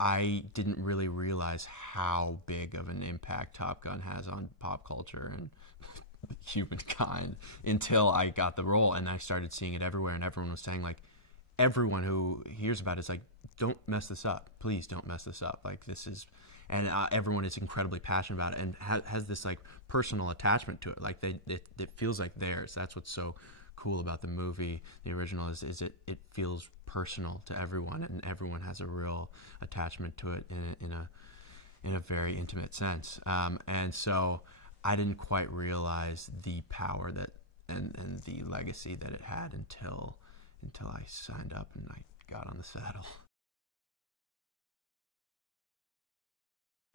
I didn't really realize how big of an impact Top Gun has on pop culture and humankind until I got the role and I started seeing it everywhere, and everyone was saying, like, everyone who hears about it is like, don't mess this up, please don't mess this up, like, this is, and everyone is incredibly passionate about it and has this like personal attachment to it, like it feels like theirs. That's what's so cool about the movie, the original, is it feels personal to everyone, and everyone has a real attachment to it in a very intimate sense. And so I didn't quite realize the power that and the legacy that it had until I signed up and I got on the saddle.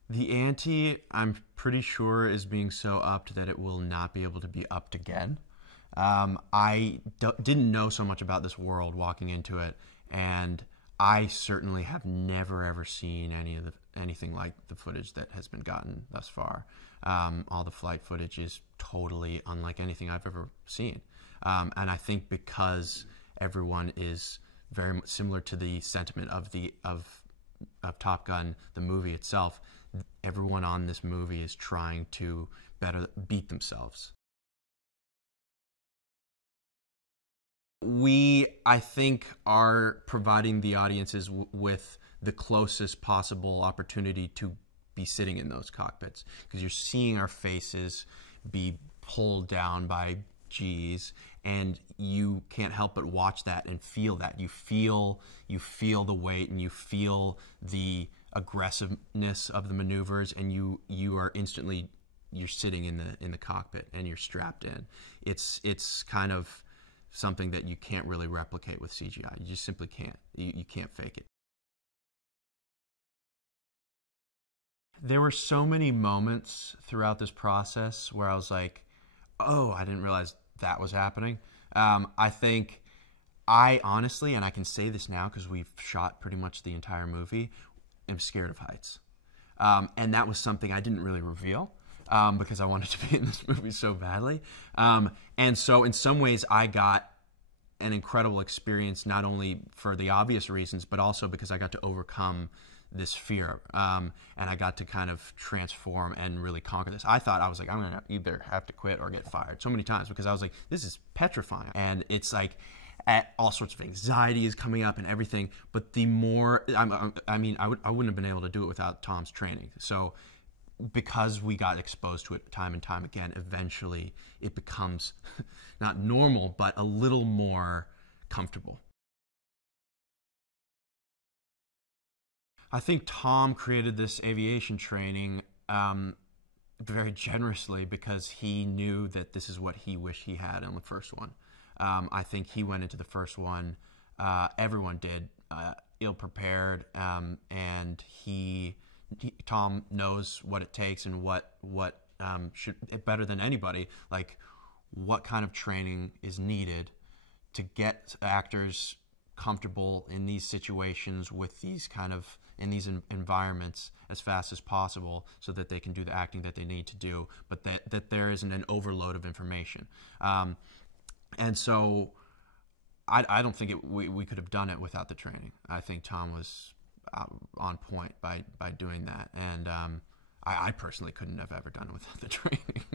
The ante, I'm pretty sure, is being so upped that it will not be able to be upped again. Didn't know so much about this world walking into it, and I certainly have never ever seen anything like the footage that has been gotten thus far. All the flight footage is totally unlike anything I've ever seen, and I think because everyone is very similar to the sentiment of Top Gun, the movie itself. Everyone on this movie is trying to beat themselves. We, I think, are providing the audiences with the closest possible opportunity to be sitting in those cockpits, because you're seeing our faces be pulled down by G's, and you can't help but watch that and feel that. You feel the weight, and you feel the aggressiveness of the maneuvers, and you are instantly, you're sitting in the cockpit and you're strapped in. It's kind of something that you can't really replicate with CGI. You just simply can't. You can't fake it. There were so many moments throughout this process where I was like, oh, I didn't realize that was happening. I think I honestly, and I can say this now because we've shot pretty much the entire movie, am scared of heights. And that was something I didn't really reveal because I wanted to be in this movie so badly. And so in some ways I got an incredible experience, not only for the obvious reasons, but also because I got to overcome this fear. And I got to kind of transform and really conquer this. I thought, I was like, I'm going to either have to quit or get fired so many times, because I was like, this is petrifying. And it's like, all sorts of anxiety is coming up and everything. But the more, I wouldn't have been able to do it without Tom's training. So because we got exposed to it time and time again, eventually it becomes not normal, but a little more comfortable. I think Tom created this aviation training very generously because he knew that this is what he wished he had in the first one. I think he went into the first one, everyone did, ill-prepared, and Tom knows what it takes and what should, better than anybody, like what kind of training is needed to get actors comfortable in these situations with these kind of, in these environments as fast as possible, so that they can do the acting that they need to do, but that there isn't an overload of information. And so I don't think we could have done it without the training. I think Tom was on point by doing that, and I personally couldn't have ever done it without the training.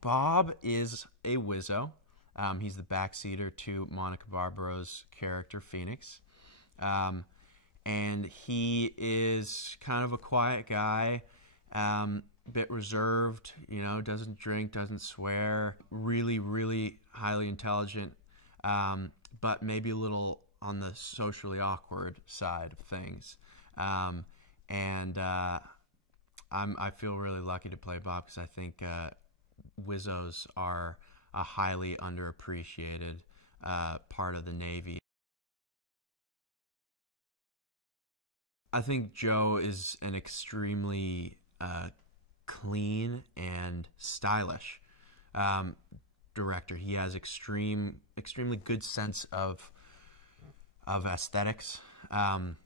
Bob is a wizzo. He's the backseater to Monica Barboro's character, Phoenix. And he is kind of a quiet guy, bit reserved, you know, doesn't drink, doesn't swear, really, really highly intelligent, but maybe a little on the socially awkward side of things. I feel really lucky to play Bob, because I think wizzos are a highly underappreciated part of the Navy. I think Joe is an extremely clean and stylish director. He has extremely good sense of aesthetics, and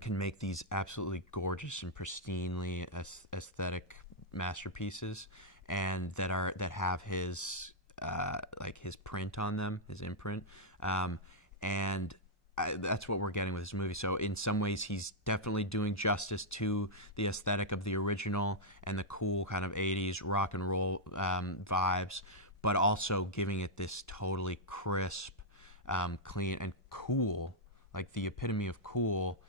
can make these absolutely gorgeous and pristinely aesthetic masterpieces, and that have his like his print on them, his imprint, and that's what we're getting with this movie. So in some ways, he's definitely doing justice to the aesthetic of the original and the cool kind of 80s rock and roll vibes, but also giving it this totally crisp, clean, and cool, like the epitome of cool,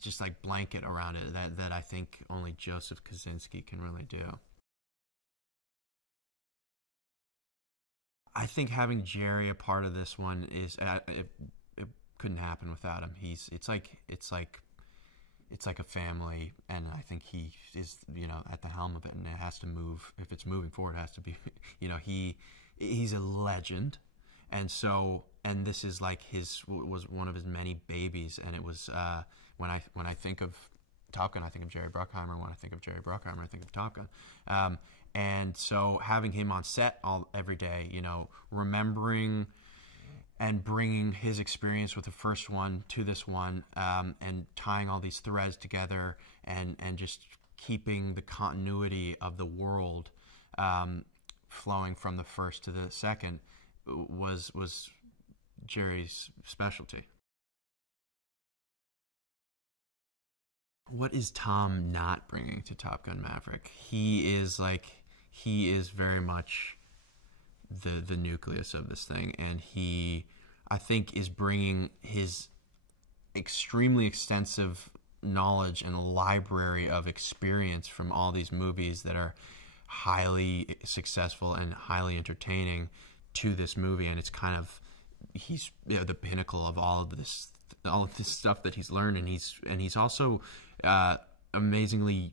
just like blanket around it that I think only Joseph Kosinski can really do. I think having Jerry a part of this one is it couldn't happen without him. He's it's like a family, and I think he is, at the helm of it, and it has to move. If it's moving forward, it has to be. He's a legend, and this is like his was one of his many babies, and it was when I think of Top Gun, I think of Jerry Bruckheimer. When I think of Jerry Bruckheimer, I think of Top Gun. And so having him on set every day, remembering and bringing his experience with the first one to this one, and tying all these threads together, and just keeping the continuity of the world flowing from the first to the second was Jerry's specialty. What is Tom not bringing to Top Gun Maverick? He is very much the nucleus of this thing, and he, I think, is bringing his extremely extensive knowledge and library of experience from all these movies that are highly successful and highly entertaining to this movie, and it's kind of he's the pinnacle of all of this stuff that he's learned, and he's also amazingly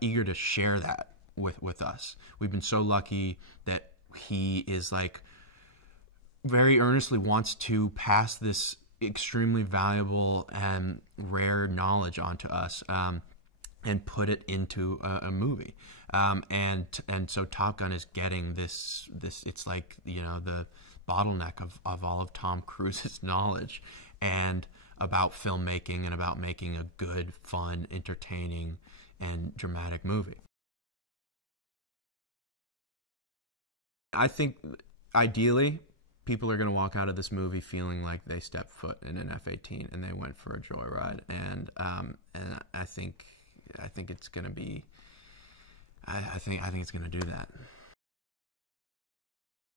eager to share that with us. We've been so lucky that he is like very earnestly wants to pass this extremely valuable and rare knowledge onto us, and put it into a movie. And so Top Gun is getting this it's like, the bottleneck of all of Tom Cruise's knowledge and about filmmaking and about making a good, fun, entertaining, and dramatic movie. I think ideally people are going to walk out of this movie feeling like they stepped foot in an F-18 and they went for a joyride, and I think it's going to be I think it's going to do that.